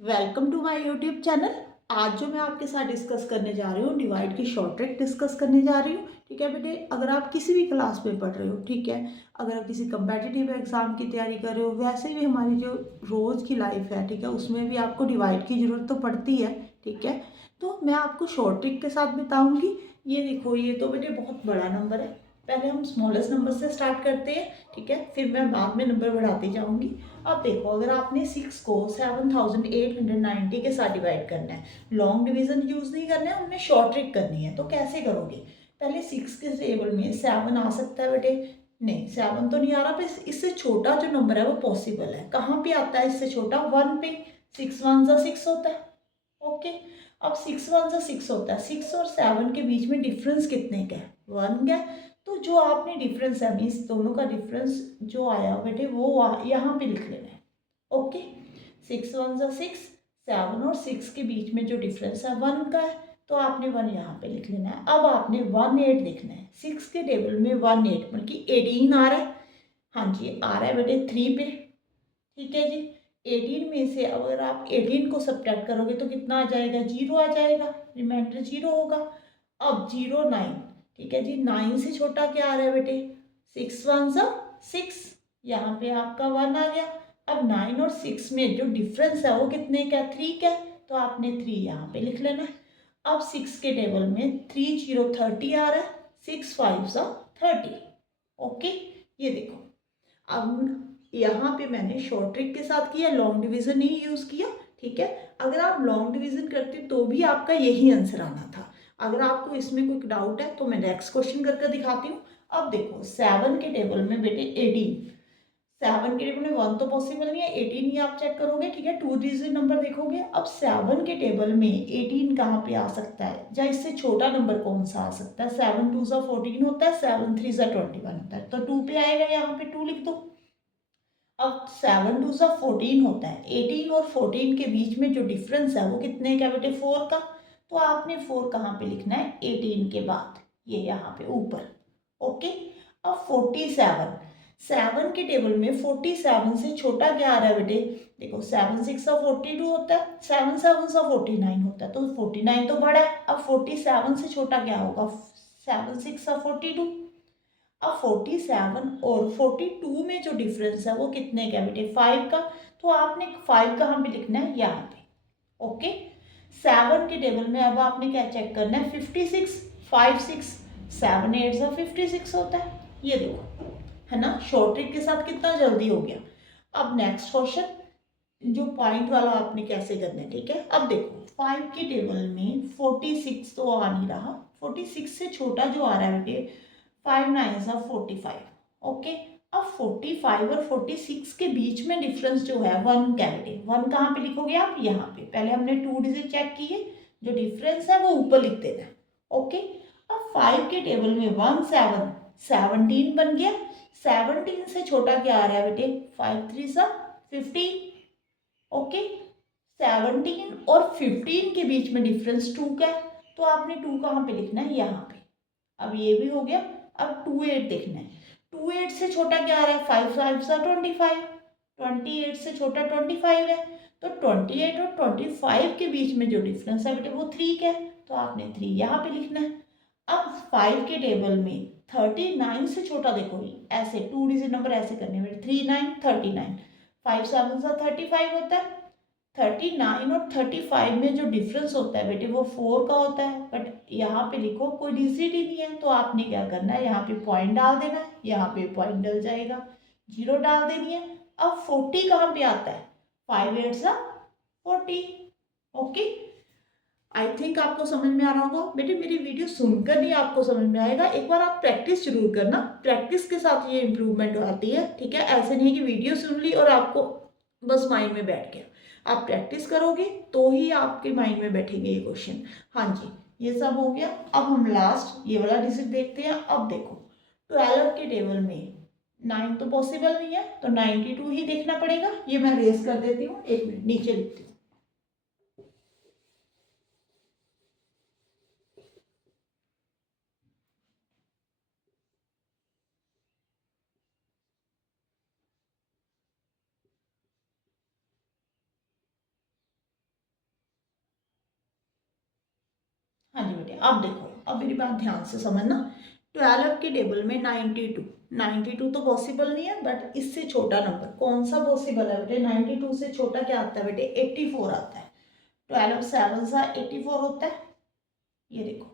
Welcome to my YouTube channel. आज जो मैं आपके साथ डिस्कस करने जा रही हूँ, डिवाइड की शॉर्ट ट्रिक डिस्कस करने जा रही हूँ। ठीक है बेटे, अगर आप किसी भी क्लास में पढ़ रहे हो, ठीक है, अगर आप किसी कंपेटिटिव एग्जाम की तैयारी कर रहे हो, वैसे भी हमारी जो रोज़ की लाइफ है, ठीक है, उसमें भी आपको डिवाइड की ज़रूरत तो पड़ती है। ठीक है, तो मैं आपको शॉर्ट ट्रिक के साथ बताऊँगी। ये देखो, ये तो बेटे बहुत बड़ा नंबर है। पहले हम स्मॉलेस्ट नंबर से स्टार्ट करते हैं, ठीक है, फिर मैं बाद में नंबर बढ़ाती जाऊँगी। अब देखो, अगर आपने 6 को 7890 के साथ डिवाइड करना है, लॉन्ग डिवीजन यूज नहीं करना है, उनमें शॉर्ट ट्रिक करनी है, तो कैसे करोगे? पहले 6 के टेबल में 7 आ सकता है बेटे। नहीं, 7 तो नहीं आ रहा, पर इससे छोटा जो नंबर है वो पॉसिबल है। कहाँ पे आता है इससे छोटा? 1 पे। 6 1 जा 6 होता है। ओके, अब 6 1 जा 6 होता है। 6 और 7 के बीच में डिफरेंस कितने का है? 1 का। तो जो आपने डिफरेंस है, मीन्स दोनों का डिफरेंस जो आया बेटे, वो यहाँ पे लिख लेना है। ओके, 6 1 जा 6, 7 और 6 के बीच में जो डिफरेंस है 1 का है, तो आपने 1 यहाँ पे लिख लेना है। अब आपने 1 8 लिखना है। 6 के टेबल में 1 8 मतलब कि 18 आ रहा है। हाँ जी, आ रहा है बेटे 3 पे। ठीक है जी, 18 में से अगर आप 18 को सब्ट्रैक्ट करोगे तो कितना आ जाएगा? 0 आ जाएगा, रिमाइंडर 0 होगा। अब 0 9, ठीक है जी, 9 से छोटा क्या आ रहा है बेटे? 6 1 जा 6, यहाँ पे आपका 1 आ गया। अब 9 और 6 में जो डिफरेंस है वो कितने का? 3 का। तो आपने 3 यहाँ पे लिख लेना है। अब 6 के टेबल में 3 0 30 आ रहा है। 6 5 जा 30। ओके, ये देखो, अब यहाँ पे मैंने शॉर्ट ट्रिक के साथ किया, लॉन्ग डिवीजन नहीं यूज किया। ठीक है, अगर आप लॉन्ग डिवीजन करते तो भी आपका यही आंसर आना था। अगर आपको इसमें कोई डाउट है तो मैं नेक्स्ट क्वेश्चन करके दिखाती हूँ। अब देखो, 7 के टेबल में बेटे 18, 7 के टेबल में 1 तो पॉसिबल नहीं है, 18 ही आप चेक करोगे। ठीक है, 2 डिजिट नंबर देखोगे। अब 7 के टेबल में 18 कहाँ पे आ सकता है, या इससे छोटा नंबर कौन सा आ सकता है? 7 2 जा 14 होता है, 7 3 जा 21 होता है, तो 2 पे आएगा, यहाँ पे 2 लिख दो। अब 7 2 जा 14 होता है। 18 और 14 के बीच में जो डिफरेंस है वो कितने का बेटे? 4 का। तो आपने 4 कहाँ पे लिखना है? 18 के बाद, ये यहाँ पे ऊपर। ओके, अब 47, 7 के टेबल में 47 से छोटा क्या आ रहा है बेटे? देखो, 7 6 जा 42 होता है, 7 7 जा 49 होता है, तो 49 तो बड़ा है। अब 47 से छोटा क्या होगा? 7 6 जा 42। अब 47 और 42 में जो डिफरेंस है वो कितने का बेटे? 5 का। तो आपने 5 कहाँ पे लिखना है? यहाँ पे। ओके, 7 के टेबल में अब आपने क्या चेक करना है? 56, 5 6, 7 8 जा 56 होता है। ये देखो, है ना, शॉर्ट ट्रिक के साथ कितना जल्दी हो गया। अब नेक्स्ट क्वेश्चन, जो पॉइंट वाला आपने कैसे करना है। ठीक है, अब देखो, 5 के टेबल में 46 तो आ नहीं रहा, 46 से छोटा जो आ रहा है बेटे, 5 9 जा 45। ओके, अब 45 और 46 के बीच में डिफरेंस जो है 1 का बेटे। 1 कहाँ पे लिखोगे आप? यहाँ पे। पहले हमने 2 डिजिट चेक किए, जो डिफरेंस है वो ऊपर लिख देना है। ओके, अब 5 के टेबल में 1 7 17 बन गया। 17 से छोटा क्या आ रहा है बेटे? 5 3 जा 15। ओके, 17 और 15 के बीच में डिफरेंस 2 का है, तो आपने 2 कहाँ पे लिखना है? यहाँ पे। अब ये भी हो गया। अब 2 8 देखना है। 2 8 से छोटा क्या आ रहा है? 5 5 सा 25। 28 से छोटा 25 है, तो 28 और 25 के बीच में जो डिफरेंस है बेटे वो 3 का है, तो आपने 3 यहाँ पे लिखना है। अब 5 के टेबल में 39 से छोटा, देखो ऐसे 2 डिजिट नंबर ऐसे करने बेटे, 3 9 39, 5 7 सा 35 होता है। 39 और 35 में जो डिफरेंस होता है बेटे वो 4 का होता है, बट यहाँ पे लिखो कोई डिजिट ही नहीं है, तो आपने क्या करना है? यहाँ पे पॉइंट डाल देना है, यहाँ पे पॉइंट डल जाएगा, 0 डाल देनी है। अब 40 कहाँ पे आता है? 5 8 सा 40। ओके, आई थिंक आपको समझ में आ रहा होगा बेटे। मेरी वीडियो सुनकर नहीं आपको समझ में आएगा, एक बार आप प्रैक्टिस जरूर करना, प्रैक्टिस के साथ ये इम्प्रूवमेंट आती है। ठीक है, ऐसे नहीं है कि वीडियो सुन ली और आपको बस माइंड में बैठ गया। आप प्रैक्टिस करोगे तो ही आपके माइंड में बैठेंगे ये क्वेश्चन। हाँ जी, ये सब हो गया। अब हम लास्ट ये वाला डिजिट देखते हैं। अब देखो, 12 के टेबल में 9 तो पॉसिबल नहीं है, तो 92 ही देखना पड़ेगा। ये मैं रेस कर देती हूँ, 1 मिनट नीचे लिखती हूँ। अब देखो, अब मेरी बात ध्यान से समझना। 12 के टेबल में 92 तो पॉसिबल नहीं है, बट इससे छोटा नंबर कौन सा पॉसिबल है बेटे? 92 से छोटा क्या आता है बेटे? 84 आता है। 12 7 सा 84 होता है, ये देखो।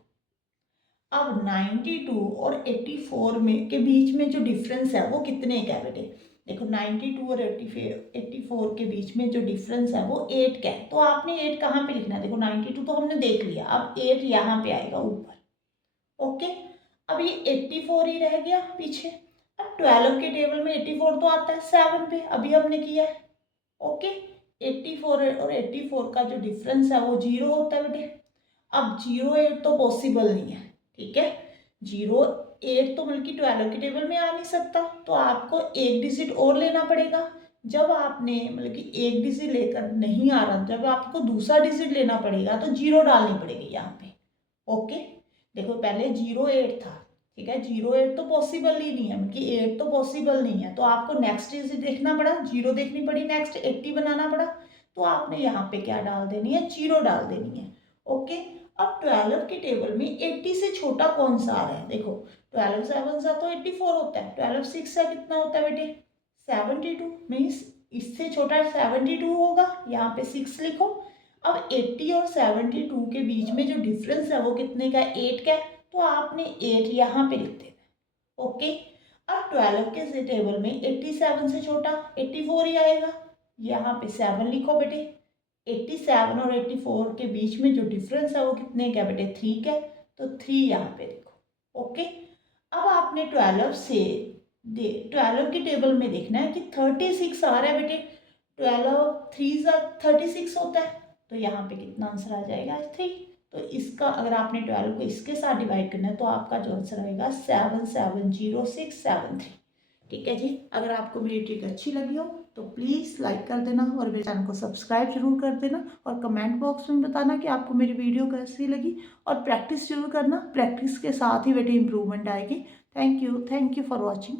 अब 92 और 84 में के बीच में जो डिफरेंस है वो कितने का है बेटे? देखो 92 और 84 के बीच में जो डिफरेंस है वो 8 का है। तो आपने 8 कहाँ पे लिखना है? देखो 92 तो हमने देख लिया, अब 8 यहाँ पे आएगा ऊपर। ओके, अब ये 84 ही रह गया पीछे। अब 12 के टेबल में 84 तो आता है 7 पे, अभी हमने किया है। ओके, 84 और 84 का जो डिफरेंस है वो 0 होता है बेटे। अब 08 तो पॉसिबल नहीं है, ठीक है। 08 तो बल्कि 12 के टेबल में आ नहीं सकता, तो आपको एक डिजिट और लेना पड़ेगा। जब आपने मतलब कि एक डिजिट लेकर नहीं आ रहा, जब आपको दूसरा डिजिट लेना पड़ेगा तो 0 डालनी पड़ेगी यहाँ पे। ओके, देखो पहले 08 था, ठीक है। 08 तो पॉसिबल ही नहीं है, कि 8 तो पॉसिबल नहीं है, तो आपको नेक्स्ट डिजिट देखना पड़ा, 0 देखनी पड़ी, नेक्स्ट 80 बनाना पड़ा। तो आपने यहाँ पे क्या डाल देनी है? 0 डाल देनी है। ओके, अब 12 के टेबल में 80 से छोटा कौन सा आ रहा है? देखो 12 7 सा तो 84 होता है, 12 6 सा कितना होता है बेटे? 72 मीन्स इससे छोटा 72 होगा, यहाँ पे 6 लिखो। अब 80 और 72 के बीच में जो डिफरेंस है वो कितने का? 8 का है, तो आपने 8 यहाँ पे लिख देना। ओके, अब 12 के टेबल में 87 से छोटा 84 ही आएगा, यहाँ पे 7 लिखो बेटे। 87 और 84 के बीच में जो डिफरेंस है वो कितने का बेटे? 3 का, तो 3 यहाँ पे देखो। ओके, अब आपने 12 के टेबल में देखना है कि 36 आ रहा है बेटे। 12 3 36 होता है, तो यहाँ पे कितना आंसर आ जाएगा? 3। तो इसका अगर आपने 12 को इसके साथ डिवाइड करना है तो आपका जो आंसर आएगा 77067 3। ठीक है जी, अगर आपको मेरी ट्रिक अच्छी लगी हो तो प्लीज़ लाइक कर देना और मेरे चैनल को सब्सक्राइब जरूर कर देना, और कमेंट बॉक्स में बताना कि आपको मेरी वीडियो कैसी लगी, और प्रैक्टिस जरूर करना। प्रैक्टिस के साथ ही बेटे इम्प्रूवमेंट आएगी। Thank you for watching.